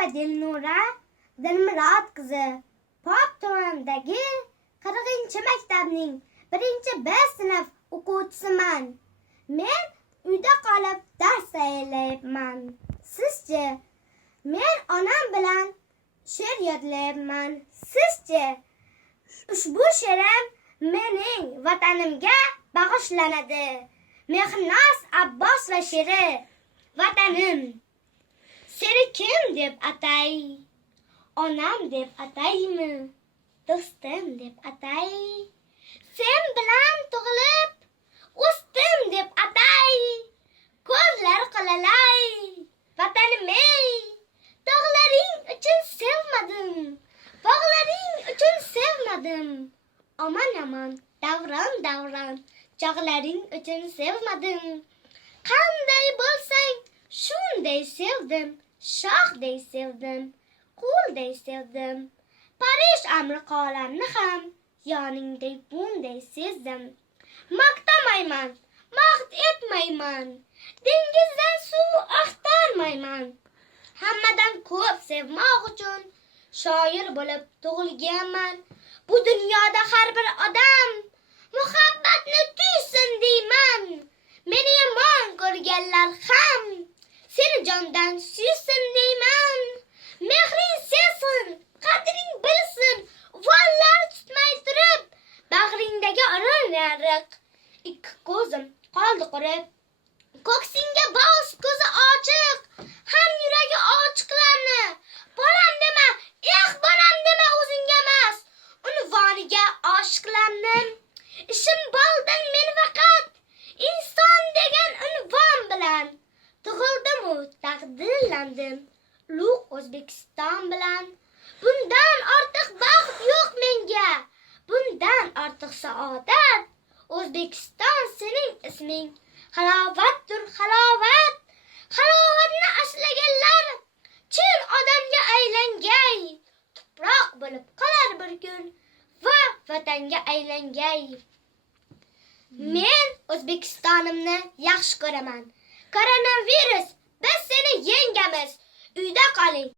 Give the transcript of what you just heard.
va Dilnura Dilmurod qizi Pop tumanidagi 40 maktabning 1 B sinf o'quvchisiman. Men uyda qolib dars tayyorlayapman. Sizchi? Men onam bilan she'r yodlayapman. Sizchi? Ushbu she'rim mening vatanimga bag'ishlanadi. Mehnaz Abbos va she'ri Vatanim. Seni deb atay? Onam deb ataymi? Do'stim deb atay? Sen bilan tug'ilib o'sdim deb atay? Ko'zlar qilalay. Vatanim ey, tog'laring uchun sevmadim. Bog'laring uchun sevmadim. Aman aman, davron davron, chog'laring uchun sevmadim. Qanday bo'lsang, shunday sevdim. Shohdek sevdim, qulday sevdim. Parij amriqolarni ham yoningdek bunday sezdim. Maqtamayman, maqt etmayman. Dengizdan suv axtarmayman. Hammadan ko'p sevmoq uchun shoir bo'lib tug'ilganman. Bu dunyoda har bir odam muhabbatni tuysin jondan suysin deyman. Mehring sensin qadring bilsin, vollar tutmay turib, bag'ringdagi orin yariq. Ikki ko'zim qoldi qurib. Ko'ksingga bos ko'zi ochiq, tug'ildim taqdirlandim. Ulug' O'zbekiston bilan bundan ortiq baxt yo'q menga. Bundan ortiq saodat O'zbekiston sening isming halovatdir halovat. Halovatni ashlaganlar chin odamga aylangay. Tuproq bo'lib qolar bir kun va vatanga aylangay. Men O'zbekistonimni yaxshi ko'raman. Koronavirus Ben seni yengemez. Üde kalayım.